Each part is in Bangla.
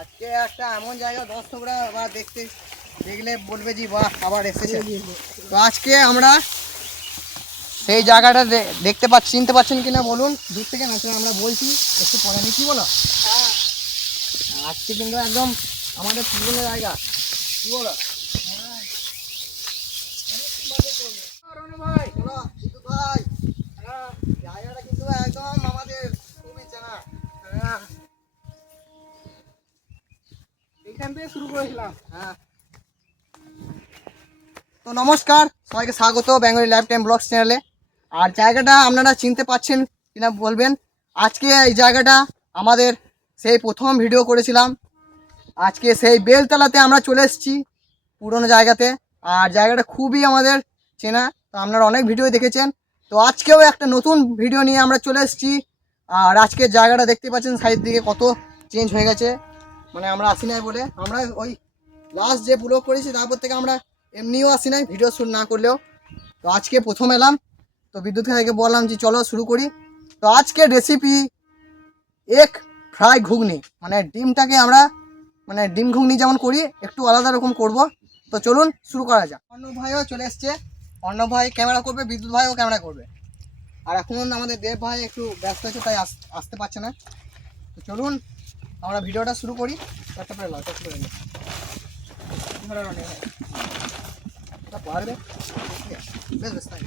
আজকে একটা এমন জায়গা দর্শকরা আবার দেখলে বলবে যে বাহ আবার এসেছে। তো আজকে আমরা সেই জায়গাটা দেখতে পাচ্ছি, চিনতে পারছেন কিনা বলুন দূর থেকে, না আমরা বলছি একটু পরে নি, কি বলো? আজকে কিন্তু একদম আমাদের পুরনো জায়গা, কি বলো? ভাই বলো ভাই, জায়গাটা কিন্তু একদম আমাদের খুবই চেনা। এইখান থেকে শুরু করেছিলাম। তো নমস্কার, সবাইকে স্বাগত বেঙ্গলি লাইফ টাইম ব্লগস চ্যানেলে। আর জায়গাটা আপনারা চিনতে পাচ্ছেন কিনা বলবেন। আজকে এই জায়গাটা আমাদের সেই প্রথম ভিডিও করেছিলাম, আজকে সেই বেলতলাতে আমরা চলে এসেছি, পুরনো জায়গাতে। আর জায়গাটা খুবই আমাদের চেনা, তো আপনারা অনেক ভিডিও দেখেছেন। তো আজকেও একটা নতুন ভিডিও নিয়ে আমরা চলে এসেছি। আর আজকের জায়গাটা দেখতে পাচ্ছেন সাইড দিকে কত চেঞ্জ হয়ে গেছে, মানে আমরা আসি নাই বলে। আমরা ওই লাস্ট যে ব্লগ করেছি তারপর থেকে আমরা এমনিও আসি নাই, ভিডিও শ্যুট না করলেও। তো আজকে প্রথম এলাম, তো বিদ্যুৎ ভাইকে বললাম যে চলো শুরু করি। তো আজকের রেসিপি এক ফ্রাই ঘুগনি, মানে ডিমটাকে আমরা মানে ডিম ঘুগনি যেমন করি একটু আলাদা রকম করব। তো চলুন শুরু করা যাক। অর্ণব ভাইও চলে এসছে, অর্ণব ভাই ক্যামেরা করবে, বিদ্যুৎ ভাইও ক্যামেরা করবে। আর এখন আমাদের দেব ভাই একটু ব্যস্ত আছে, তাই আসতে পারছে না। তো চলুন আমরা ভিডিওটা শুরু করি। পারবে বেশ বেশ তাই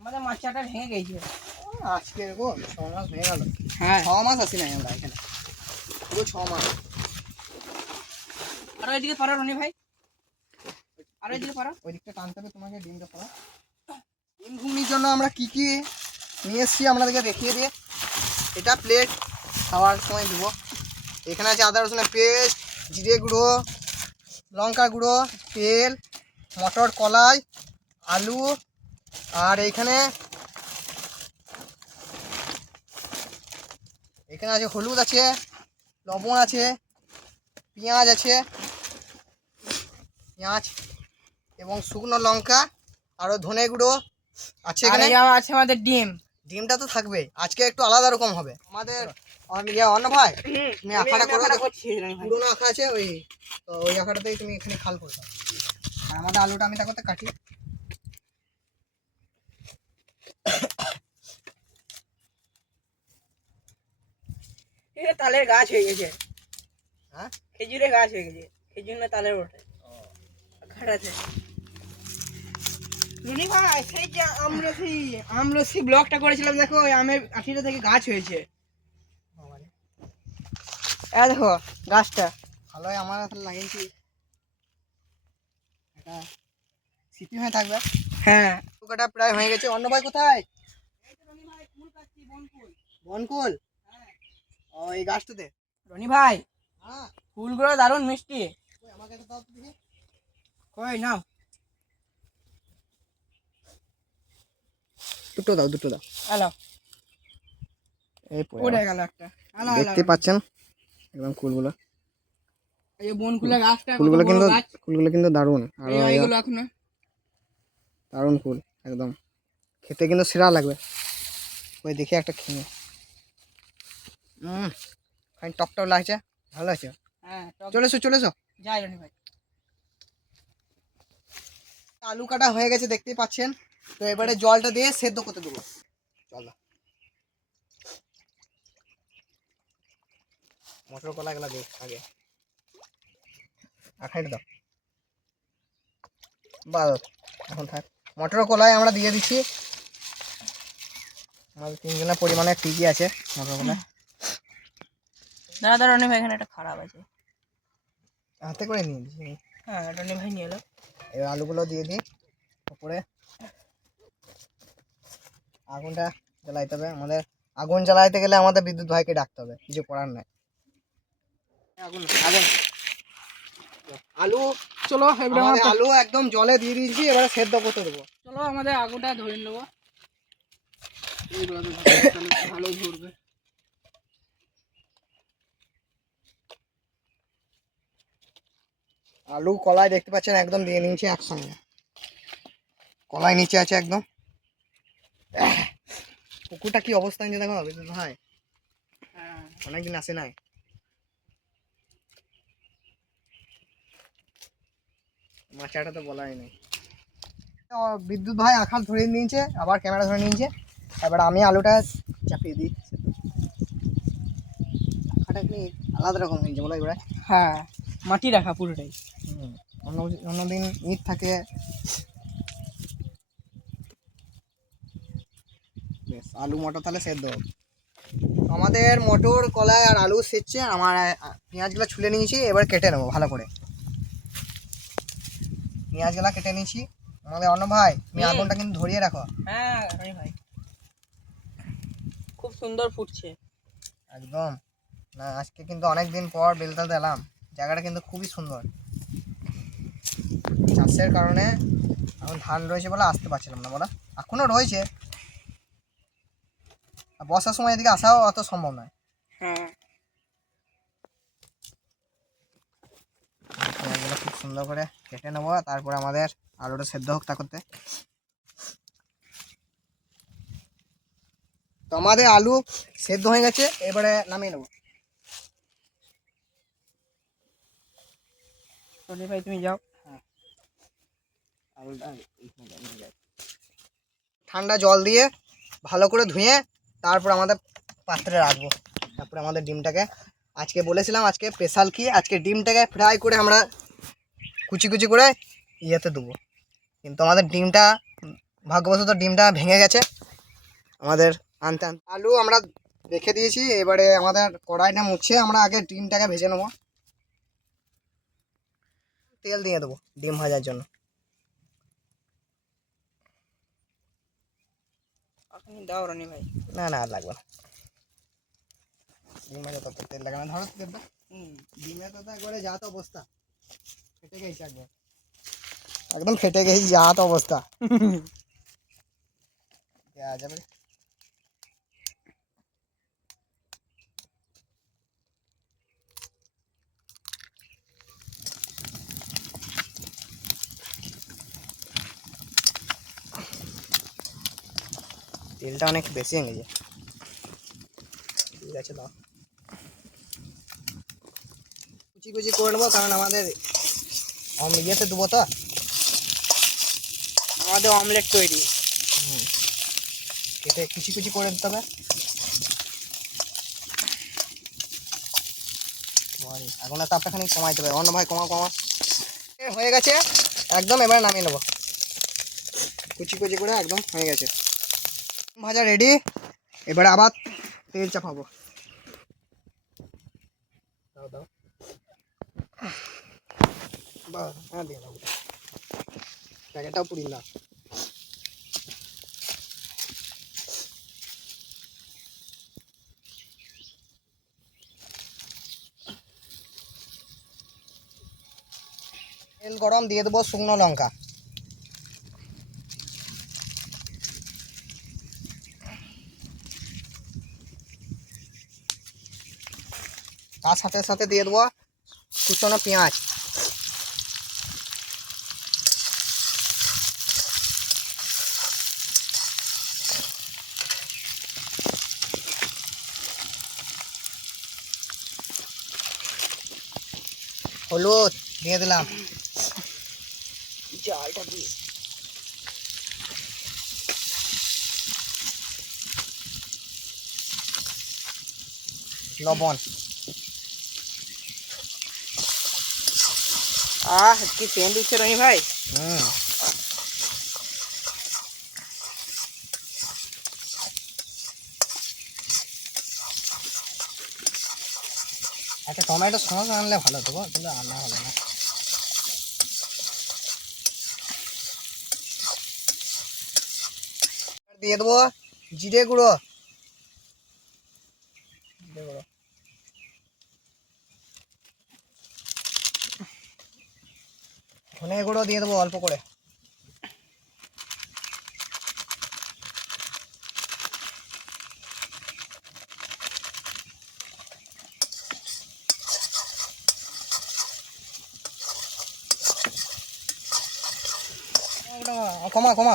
আমাদের মাছটা ভেঙে গেছে আজকে, গো 6 মাস ভেঙে গেল। হ্যাঁ 6 মাস আসি নাই আমরা এখানে, পুরো 6 মাস। আর ওইদিকে পারো রনি ভাই, আর ওইদিকে পারো, ওই দিকটা টানতে হবে তোমাকে। ডিমটা পারা, ডিম ঘুগনির জন্য আমরা কি কি নিয়ে এসেছি আপনাদেরকে দেখিয়ে দিয়ে। এটা প্লেট খাওয়ার সময় দেবো। এখানে আছে আদা রসুনের পেস্ট, জিরে গুঁড়ো, লঙ্কা গুঁড়ো, তেল, মটর কলাই, আলু। আর এখানে আছে হলুদ আছে, লবণ আছে, পেঁয়াজ আছে, পেঁয়াজ এবং শুকনো লঙ্কা, আরও ধনে গুঁড়ো আছে। এখানে আছে আমাদের ডিম। ডিমটা তো থাকবে, আজকে একটু আলাদা রকম হবে আমাদের। অন্য ভাই তুমি আখাটা করো, পুরোনো আখা আছে ওই, তো ওই আখাটাতেই তুমি এখানে খাল করছো। আর আমাদের আলুটা আমি তাকে কাটি। তালের গাছ হয়ে গেছে, হ্যাঁ খেজুরের গাছ হয়ে গেছে, খেজুর না তালের ওঠে ঘাটাতে। রনি ভাই সেই যে আমলসি ব্লগটা করেছিলাম, দেখো ওই আমের আঠিটা থেকে গাছ হয়েছে। দেখো গাছটা ভালো হয়, আমার লাগিয়েছি, এটা স্মৃতি হয়ে থাকবে। হ্যাঁ পোকাটা প্রায় হয়ে গেছে। অন্য ভাই কোথায়? বনকুল, ও এই গাছটাতে। রনি ভাই হ্যাঁ ফুলগুলো দারুণ মিষ্টি। আমাকে একটা দাও তো দেখি। কই নাও, দুটো দাও, দুটো দাও। হ্যালো এই পড়ে গেল একটা। দেখতে পাচ্ছেন একদম ফুলগুলো, এই বনকুলের গাছটা ফুলগুলো কিন্তু দারুণ। আর এইগুলো এখনো দারুণ ফুল, একদম খেতে কিন্তু সেরা লাগবে। ওই দেখি একটা খেয়ে, টপ টপ লাগছে, ভালো আছে। হ্যাঁ চলে এসো যাই রনি ভাই। আলু কাটা হয়ে গেছে দেখতেই পাচ্ছেন। তো এবারে জলটা দিয়ে সেদ্ধ করতে দেবো। চলো মটর কলা গুলা দেখ আগে, আখাইটা দাও। বাদ এখন থাক, মটর কলাই আমরা দিয়ে দিচ্ছি। আমাদের 3 জনের পরিমাণে ঠিকই আছে মটর কলাই। দাদা রনি ভাই এখানে একটা খারাপ আছে, হাতে করে নিয়ে দিচ্ছি। হ্যাঁ রনি ভাই নিয়ে এলো। এবার আলুগুলো দিয়ে দিই উপরে। আগুনটা জ্বালাইতে হবে আমাদের, আগুন জ্বালাইতে গেলে আমাদের বিদ্যুৎ ভাইকে ডাকতে হবে, কিছু করার নাই। আগুন আগুন আলু, চলো এবারে আলু একদম জলে দিয়ে দিয়েছি, এবারে সেদ্ধ করতে দেবো। চলো আমাদের আগুনটা ধরে নেবো, ভালো ধরবে। আলু কলাই দেখতে পাচ্ছেন একদম দিয়ে নিয়েছি একসঙ্গে। কলাই নিচে আছে একদম। পুকুরটা কি অবস্থা নিয়ে দেখো বিদ্যুৎ ভাই, হ্যাঁ অনেকদিন আসে নাই। মাছটা তো বলাই নেই। বিদ্যুৎ ভাই আখাল ধরে নিয়েছে, আবার ক্যামেরা ধরে নিয়েছে। এবার আমি আলুটা চাপিয়ে দিই। আখাটা কি আলাদা রকম হয়েছে বলো এবারে। হ্যাঁ মাটি রাখা পুরোটাই। অন্য অন্যদিন ইট থাকে। বেশ আলু মটর তাহলে সেদ্ধ হোক। আমাদের মটর কলাই আর আলু সেচ্ছে। আমার পেঁয়াজগুলো ছুলে নিয়েছি, এবার কেটে নেবো ভালো করে। পেঁয়াজগুলো কেটে নিয়েছি। আমাদের অন্য ভাই তুমি আগুনটা কিন্তু ধরিয়ে রাখো। হ্যাঁ রনি ভাই খুব সুন্দর ফুটছে একদম। না আজকে কিন্তু অনেক দিন পর বেলতাতে এলাম। জায়গাটা কিন্তু খুবই সুন্দর। চাষের কারণে এখন ধান রয়েছে বলে আসতে পারছিলাম না বলো, এখনো রয়েছে। আর বর্ষার সময় এদিকে আসাও অত সম্ভব নয়। হ্যাঁ পেঁয়াজগুলো খুব সুন্দর করে কেটে নেবো, তারপরে আমাদের আলুটা সেদ্ধ হোক তা করতে। তো আমাদের আলু সেদ্ধ হয়ে গেছে, এবারে নামিয়ে নেবো। রনি ভাই তুমি যাও। আলুটা ঠান্ডা জল দিয়ে ভালো করে ধুয়ে তারপর আমাদের পাত্রে রাখবো। তারপরে আমাদের ডিমটাকে, আজকে বলেছিলাম আজকে স্পেশাল কি, আজকে ডিমটাকে ফ্রাই করে আমরা কুচি কুচি করে ইয়েতে দেবো। কিন্তু আমাদের ডিমটা ভাগ্যবশত ডিমটা ভেঙে গেছে আমাদের আনতে আনতে। আলু আমরা রেখে দিয়েছি, এবারে আমাদের কড়াইটা মুছে আমরা আগে ডিমটাকে ভেজে নেবো। তেল দিয়ে দেবো ডিম ভাজার জন্য। আপনি দাও রনি ভাই। না না আর লাগবে না, ডিম ভাজা তো তেল লাগে না। ধরো তেলটা। ডিমে তো একবারে যা তো অবস্থা, ফেটে গেছে একদম, একদম ফেটে গেছি যা তো অবস্থা। দেওয়া যাবে। তেলটা অনেক বেশি হয়ে গেছে। ঠিক আছে দাও, কুচি কুচি করে নেবো কারণ আমাদের ইয়েতে দেবো তো। আমাদের অমলেট তৈরি। কেটে কুচি কুচি করে দিতে হবে। এখন তাপটা খানিক কমাইতে হবে। অন্য ভাই কমা কমা হয়ে গেছে একদম। এবার নামিয়ে নেবো, কুচি কুচি করে একদম হয়ে গেছে। ভাজা রেডি। এবারে আবার তেল চাপাবো। দাও দাও, হ্যাঁ দিয়ে দাও, প্যাকেটটাও পুড়িয়ে দাও। তেল গরম, দিয়ে দেবো শুকনো লঙ্কা। তার সাথে সাথে দিয়ে দেবো কুচনো পেঁয়াজ। হলুদ দিয়ে দিলাম। জালটা দিয়ে লবণ। কি সেন্ট উঠছে রনি ভাই। একটা টমেটো সস আনলে ভালো তো, কিন্তু আনা হলো না। দিয়ে দেবো জিরে গুঁড়ো। ধনে গুঁড়ো দিয়ে দেবো অল্প করে। আলুটা কমা কমা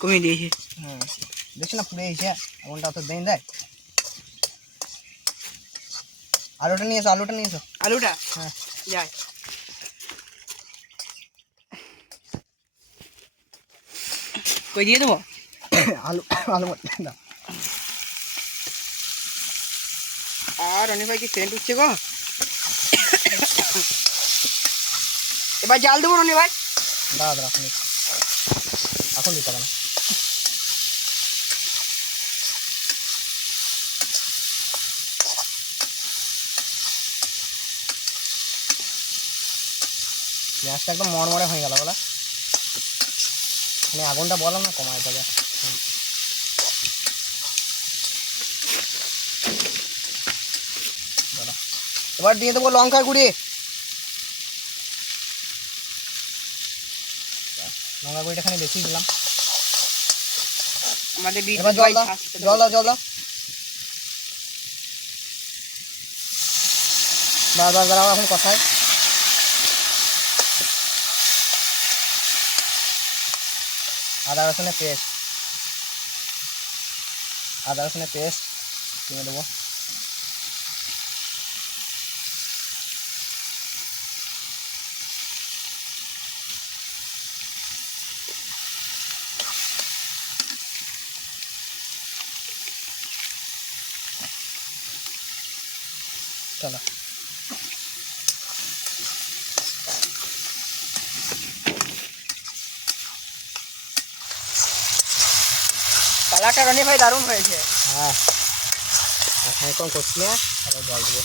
কমিয়ে দিয়েছি। হুম দেখছি না পুড়ে এসে এমনটা তো দেন দেয়। আলুটা নিয়ে এসো, আলুটা নিয়ে এসো। আলুটা হ্যাঁ যাই, কই দিয়ে দেবো। আলু আলু না আর রনি ভাই কি সেন্ট উঠছে গো। এবার জাল দেবো রনি ভাই। দাঁড়া দাঁড়া এখন দিতে হবে না। পেঁয়াজটা একদম মরমরে হয়ে গেল বলা, মানে আগুনটা বললাম না কমায় যাবে। এবার দিয়ে দেবো লঙ্কার গুঁড়ি। লঙ্কা গুঁড়িটা খানি বেশি দিলাম। আমাদের এবার জল দাও, জল দাও, জল দাও। বারবার দাঁড়াও এখন কষায়। আদা রসুনের পেস্ট, আদা রসুনের পেস্ট দিয়ে দেবো। চলো কালারটা রনি ভাই দারুণ হয়েছে। হ্যাঁ এখন এখন করছি না, তারপর জল দেবো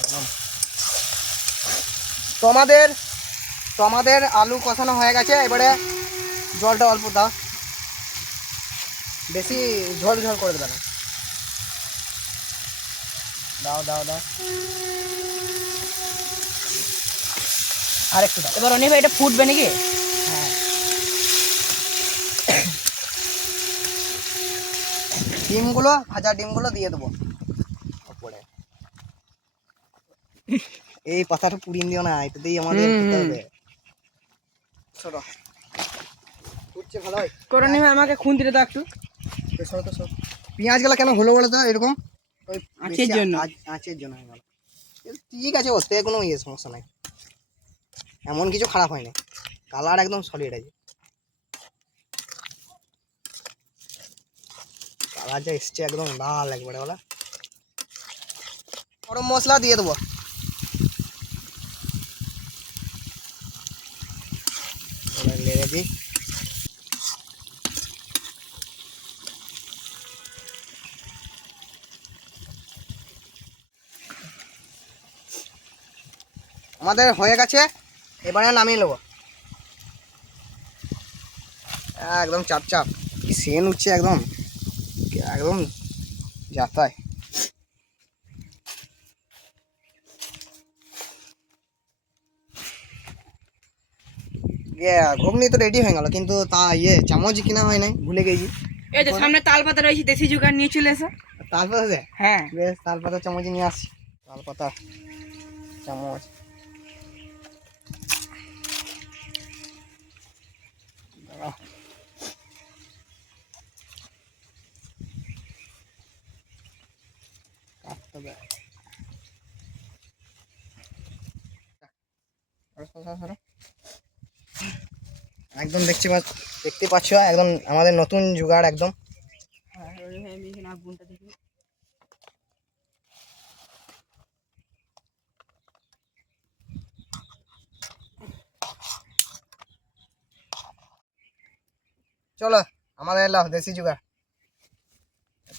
একদম। তোমাদের আলু কষানো হয়ে গেছে, এবারে জলটা অল্প দাও, বেশি ঝোল ঝোল করে দেবে না। দাও দাও দাও, আর একটু দাও। এবার রনি ভাই এটা ফুটবে নাকি? হ্যাঁ ডিমগুলো, ভাজা ডিমগুলো দিয়ে দেবো ওপরে। এই পাতাটা পুড়িয়ে দিও না, এটাতেই আমাদের খেতে হবে। ছোট উঠছে ভালো হয়। রনি ভাই আমাকে খুন্তিটা দাও একটু। সরো তো সরো। পেঁয়াজগুলো কেন হলো বলে তো এরকম? ওই আঁচের বেশি জন্য। আঁচের জন্য হয়ে গেল। ঠিক আছে, ওতে কোনো সমস্যা নাই, এমন কিছু খারাপ হয়নি, কালার একদম সলিড আছে। কালার যা এসছে একদম লাল একবারে বলা। গরম মশলা দিয়ে দেবো। লেড়ে দিই। আমাদের হয়ে গেছে, এবারে নামিয়ে নেবো। একদম চাপ চাপ কি সেন উঠছে একদম, একদম যাতায়। ঘুগনি তো রেডি হয়ে গেল, কিন্তু তা চামচ কিনা হয় নাই, ভুলে গেছি। এই যে সামনে তাল পাতা রয়েছে, দেশি জোগাড় নিয়ে চলে এসো। তাল পাতা দে, হ্যাঁ বেশ তাল পাতা চামচ নিয়ে আসছি। তাল পাতা চামচ, দাঁড়াও। কাটতে হবে। একদম দেখতে পাচ্ছ একদম আমাদের নতুন জোগাড় একদম। হ্যাঁ রনি ভাই আমি এখানে আগুনটা দেখি। চলো আমাদের এলাম দেশি জোগাড়,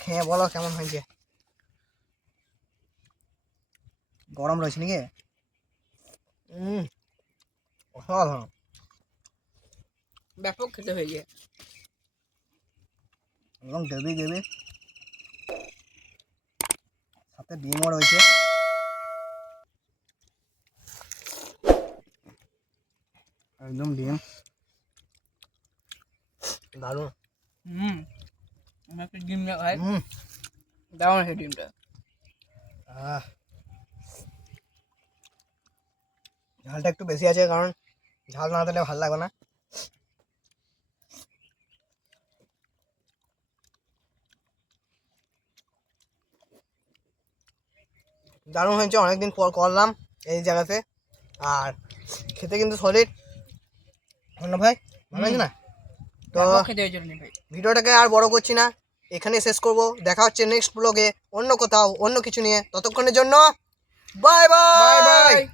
খেয়ে বলো কেমন হয়েছে। গরম রয়েছে নাকি? অসাধারণ, ব্যাপক খেতে হয়েছে। একদম গ্রেভি গ্রেভি, সাথে ডিমও রয়েছে। একদম ডিম দারুণ। আমাকে ডিম না ভাই, হুম দাও না সেই ডিমটা। আহ ঝালটা একটু বেশি আছে, কারণ ঝাল না দিলে ভালো লাগবে না। দারুণ হয়েছে, অনেকদিন পর করলাম এই জায়গাতে। আর খেতে কিন্তু সলিড। অন্য ভাই ভালো হয়েছে না? তো খেতে হয়েছিল ভাই। ভিডিওটাকে আর বড় করছি না, এখানে শেষ করব। দেখা হচ্ছে নেক্সট ব্লগে অন্য কোথাও অন্য কিছু নিয়ে। ততক্ষণের জন্য বাই বাই বাই। বাই।